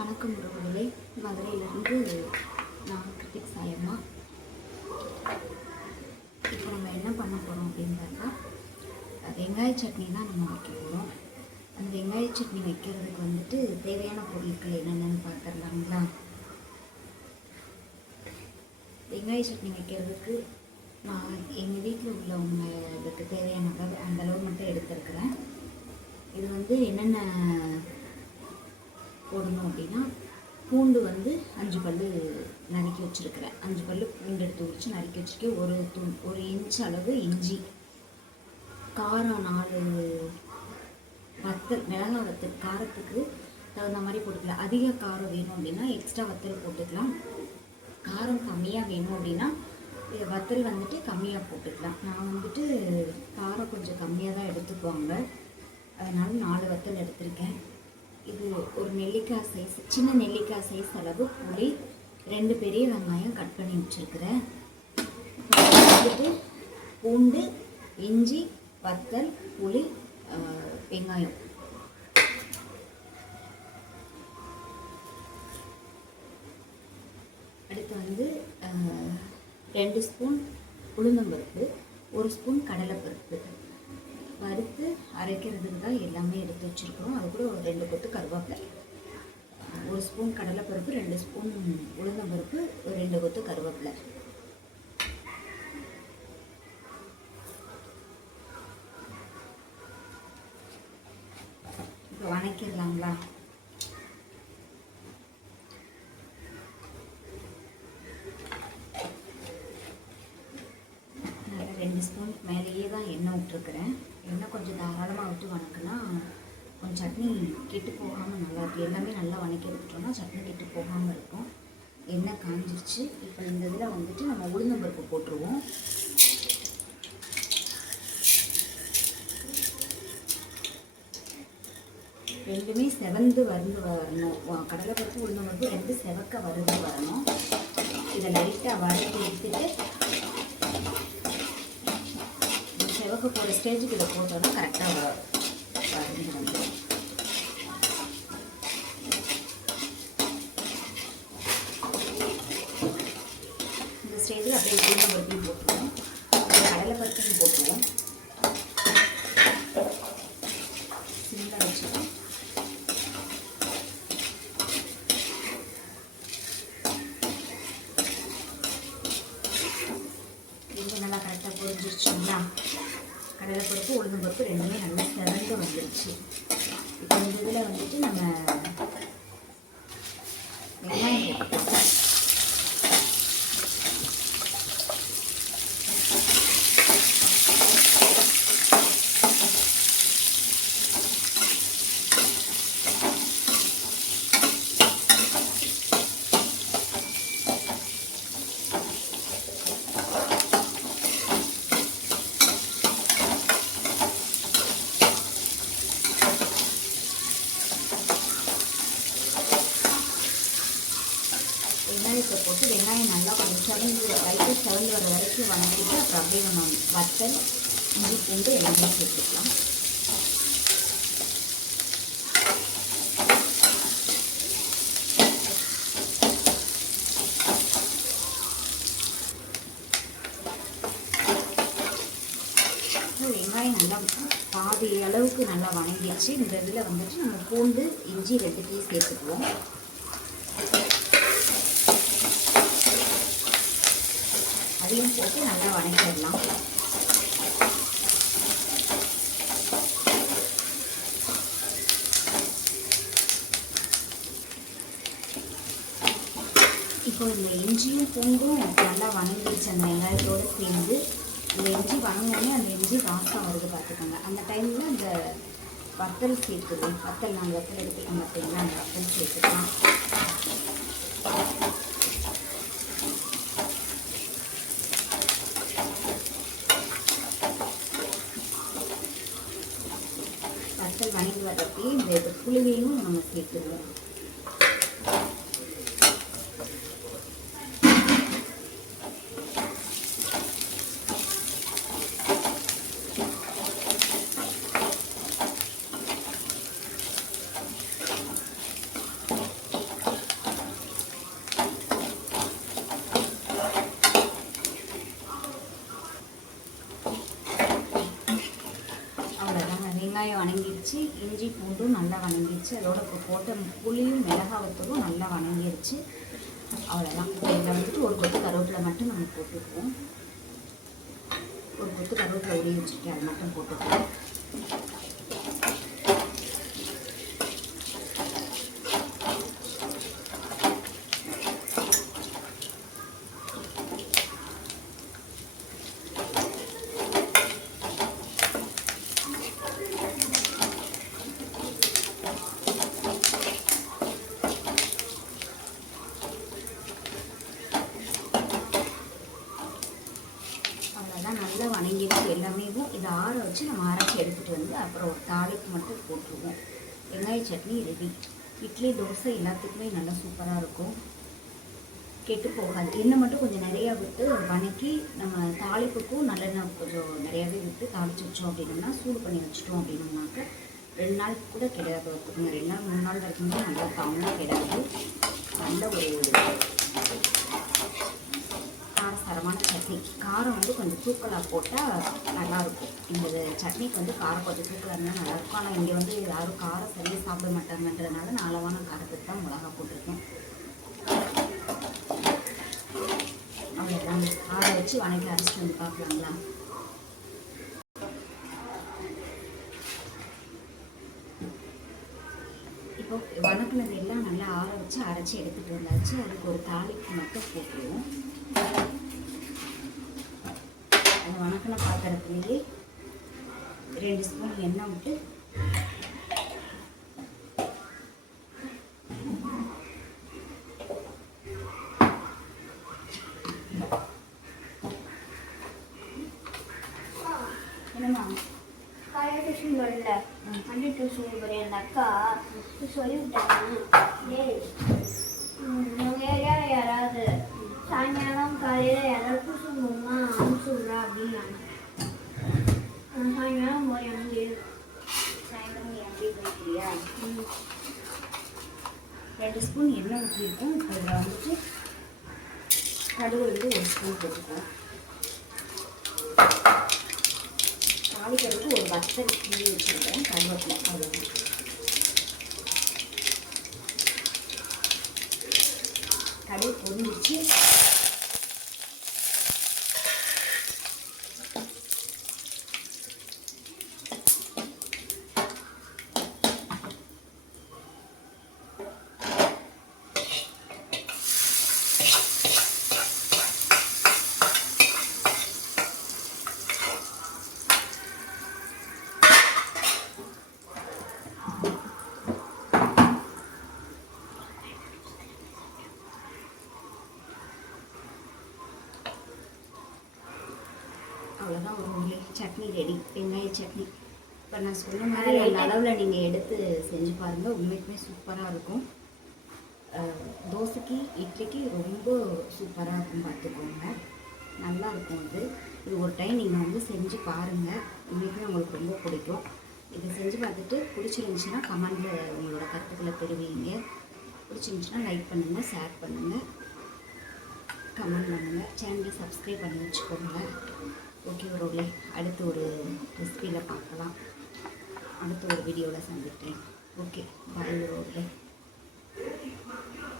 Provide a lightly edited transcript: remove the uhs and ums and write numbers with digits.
வணக்கம் உறவுகளே, மதுரையிலிருந்து நான் கிருத்திக் சாயம்மா. இப்போ நம்ம என்ன பண்ண போகிறோம் அப்படின்னு பார்த்தா, வெங்காய சட்னி தான் நம்ம வைக்க போகிறோம். அந்த வெங்காய சட்னி வைக்கிறதுக்கு வந்துட்டு தேவையான பொருட்கள் என்னென்னு பார்த்துடலாங்களா? வெங்காய சட்னி வைக்கிறதுக்கு நான் எங்கள் வீட்டில் உள்ளவங்களுக்கு தேவையான அந்தளவு மட்டும் எடுத்துருக்குறேன். இது வந்து என்னென்ன போடணும் அப்படின்னா, பூண்டு வந்து 5 பல் நறுக்கி வச்சுருக்கிறேன். 5 பல் பூண்டு எடுத்து வச்சு நறுக்கி வச்சுருக்கேன். ஒரு இன்ச் அளவு இஞ்சி, காரம் 4 வத்தல், மிளகாய் வத்தல், காரத்துக்கு தகுந்த மாதிரி போட்டுக்கலாம். அதிக காரம் வேணும் அப்படின்னா எக்ஸ்ட்ரா வத்தல் போட்டுக்கலாம். காரம் கம்மியாக வேணும் அப்படின்னா வத்தல் வந்துட்டு கம்மியாக போட்டுக்கலாம். நான் வந்துட்டு காரம் கொஞ்சம் கம்மியாக தான் எடுத்துக்குவாங்க, அதனால 4 வத்தல் எடுத்திருக்கேன். இது ஒரு நெல்லிக்காய் சைஸ், சின்ன நெல்லிக்காய் சைஸ் அளவு புளி, 2 பெரிய வெங்காயம் கட் பண்ணி வச்சுருக்கிறேன். வந்துட்டு பூண்டு, இஞ்சி, வத்தல், புளி, வெங்காயம். அடுத்து வந்து 2 ஸ்பூன் உளுந்தம்பருப்பு, 1 ஸ்பூன் கடலைப்பருப்பு வறுத்து அரைக்கிறதுக்கு தான் எல்லாமே எடுத்து வச்சுருக்கிறோம். அது கூட ஒரு 2 கொத்து கருவேப்பிலை, 1 ஸ்பூன் கடலைப்பருப்பு, 2 ஸ்பூன் உளுந்தம்பருப்பு, ஒரு 2 கொத்து கருவேப்பிலை. இப்போ வணக்கிடலாங்களா? நல்லா 2 ஸ்பூன் மேலேயே தான் எண்ணெய் விட்டுருக்குறேன். எண்ணெய் கொஞ்சம் தாராளமாக விட்டு வணக்குனா கொஞ்சம் சட்னி கெட்டு போகாமல் நல்லாயிருக்கும். எல்லாமே நல்லா வணக்கி எடுத்துட்டோம்னா சட்னி கெட்டு போகாமல் இருக்கும். எண்ணெய் காஞ்சிருச்சு. இப்போ இந்த இதில் வந்துட்டு நம்ம உளுந்தம்பருப்பு போட்டுருவோம். ரெண்டுமே செவந்து வறுந்து வரணும். கடலைப்பருப்பு உளுந்தம்பருப்பு 2 செவக்க வறுந்து வரணும். இதை லைட்டாக வறுத்து எடுத்துட்டு செவக்க போகிற ஸ்டேஜுக்கு இதை போட்டோன்னா கரெக்டாக வறுந்து வந்துடும். இந்த ஸ்டேஜில் அப்படியே உளுந்தம்பருப்பையும் போட்டுருவோம், கடலைப்பருப்பையும் போட்டுருவோம். சிம்மில் வச்சுட்டு இது நல்லா கரெக்டாக பொரிஞ்சிருச்சுங்களா? கடலைப்பருப்பு உளுந்தம்பருப்பு 2மே நல்லா செவந்து வந்துருச்சு. இப்போ இந்த இதில் வந்துட்டு நம்ம வெங்காயம் போட்டுக்கலாம். வெங்காயத்தை போட்டு வெங்காயம் நல்லா கொஞ்சம் லைட்டாக செவந்து வர வரைக்கும் வணக்கிட்டு அப்புறம் அப்படியே நம்ம வத்தல், இஞ்சி, பூண்டு எல்லாமே சேர்த்துக்கலாம். வெங்காயம் நல்லா பாதி அளவுக்கு நல்லா வணங்கிடுச்சு. இந்த இதில் வந்துட்டு நம்ம பூண்டு, இஞ்சி 2த்தையும் சேர்த்துக்குவோம். அதையும் போட்டு நல்லா வணக்கிடலாம். இப்போ இந்த இஞ்சியும் பூண்டும் நல்லா வணங்கிடுச்சு. அந்த வெங்காயத்தோடு சேர்ந்து அந்த இஞ்சி வணங்கினோடனே அந்த இஞ்சி வாசம் வருது பார்த்துக்கோங்க. அந்த டைமில் அந்த வத்தல் சேர்த்துக்கலாம். வத்தல் 4 வத்தல் எடுத்துக்கோங்க பார்த்தீங்கன்னா, அந்த வத்தல் சேர்த்துக்கலாம். வத்தல் வணங்கி வர்றப்பே இந்த புளிவையும் நம்ம சேர்த்துடுவோம். இஞ்சி பூண்டும் நல்லா வணங்கிடுச்சு. அதோட இப்போ போட்ட புளியும் மிளகாவத்தூளும் நல்லா வணங்கிடுச்சு. அவ்வளோதான். இதில் வந்துட்டு ஒரு கொத்து கருவேப்பிலை மட்டும் நம்ம போட்டுக்குவோம். ஒரு கொத்து கருவேப்பிலை உரிய வச்சுருக்கேன், அது மட்டும் போட்டுக்குவோம். நல்லா வணங்கிடுச்சு எல்லாமே. இதை ஆற வச்சு நம்ம அரைச்சி எடுத்துகிட்டு வந்து அப்புறம் ஒரு தாளிப்பு மட்டும் போட்டுருவோம். வெங்காய சட்னி ரெடி. இட்லி தோசை எல்லாத்துக்குமே நல்லா சூப்பராக இருக்கும், கெட்டு போகாது. எண்ணெய் மட்டும் கொஞ்சம் நிறையா விட்டு வணக்கி நம்ம தாளிப்புக்கும் நல்லெண்ணெய் கொஞ்சம் நிறையாவே விட்டு தாளித்து வச்சோம் அப்படின்னோம்னா, சூடு பண்ணி வச்சுட்டோம் அப்படின்னோம்னாக்க 2 நாள் கூட கிடையாது. ஒருத்தருங்க 2 நாள் 3 நாள் வரைக்குமே நல்லா தாங்கன்னா கிடையாது. நல்ல ஒரு காரசாரமான சட்னி. காரம் வந்து கொஞ்சம் தூக்கலாக போட்டால் நல்லாயிருக்கும். இந்த சட்னிக்கு வந்து காரம் கொஞ்சம் தூக்கலாக இருந்தால் நல்லாயிருக்கும். ஆனால் இங்கே வந்து யாரும் காரம் சரியாக சாப்பிட மாட்டாங்கன்றதுனால நான் அளவான காரத்துக்கு தான் மிளகா போட்டிருக்கேன். அவ்வளோதான். ஆற வச்சு வணக்கி அரைச்சிட்டு வந்து பார்க்கலாங்களா? இப்போ வணக்கினது எல்லாம் நல்லா ஆற வச்சு அரைச்சி எடுத்துகிட்டு வந்தாச்சு. அதுக்கு ஒரு தாளிப்பு மட்டும் போட்டுருவோம். அந்த வணக்கின பாத்திரத்துலேயே 2 ஸ்பூன் எண்ணெய் விட்டு என்னம்மா காலையில் டியூஷன் வரல, மண்டே டியூஷனுக்கு போகிறேன். அந்த அக்கா சொல்லிவிட்டாங்க, ஏய் உங்கள் ஏரியாவில் யாராவது சாயங்காலம் காலையில் யாராவது டியூஷன் போகணும்னா அனுப்பிச்சுட்றா அப்படின்னாங்க. சாயங்காலம் போகிறேன் வந்து சாயங்காலம் நீ அப்படியே போய்க்கிறியா? 2 ஸ்பூன் எண்ணெய் ஊற்றிருக்கோம். இப்போ இதில் வந்துட்டு கடுகு வந்து 1 ஸ்பூன் போட்டுக்குவோம். தாளிக்கிறதுக்கு ஒரு வத்தல் கிள்ளி வச்சுருக்கேன், கருவேப்பிலை. அவ்வளோதான். கடுகு பொரிஞ்சிச்சு. அவ்வளோதான். ஒரு சட்னி ரெடி, வெங்காய சட்னி. இப்போ நான் சொன்ன மாதிரி அந்த அளவில் நீங்கள் எடுத்து செஞ்சு பாருங்கள், உண்மைக்குமே சூப்பராக இருக்கும். தோசைக்கு இட்லிக்கு ரொம்ப சூப்பராக இருக்கும், பார்த்துக்கோங்க. நல்லா இருக்கும். இது ஒரு டைம் நீங்கள் வந்து செஞ்சு பாருங்கள், உண்மைக்குமே உங்களுக்கு ரொம்ப பிடிக்கும். இதை செஞ்சு பார்த்துட்டு பிடிச்சிருந்துச்சின்னா கமெண்டில் உங்களோட கருத்துக்களை தெரிவிங்க. பிடிச்சிருந்துச்சின்னா லைக் பண்ணுங்கள், ஷேர் பண்ணுங்கள், கமெண்ட் பண்ணுங்கள், சேனலை சப்ஸ்கிரைப் பண்ணி வச்சுக்கோங்க. ஓகே உறவுகளே, அடுத்து ஒரு ரெசிபியில் பார்க்கலாம். அடுத்த ஒரு வீடியோவில் சந்திக்கிறேன். ஓகே, பாய் உறவுகளே.